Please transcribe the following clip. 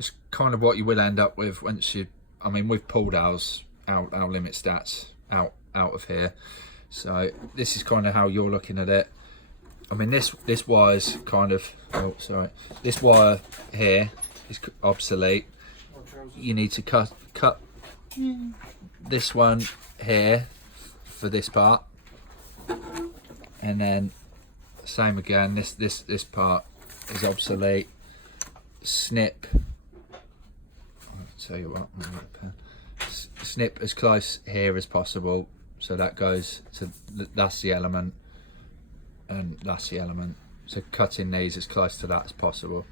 it's kind of what you will end up with once you, I mean, we've pulled our limit stats out of here, so this is kind of how you're looking at it. I mean, this wire's kind of, oh sorry, this wire here is obsolete. You need to cut this one here for this part, and then same again, this part is obsolete. Snip, I'll tell you what, snip as close here as possible, so that goes to, that's the element and that's the element, so cutting these as close to that as possible.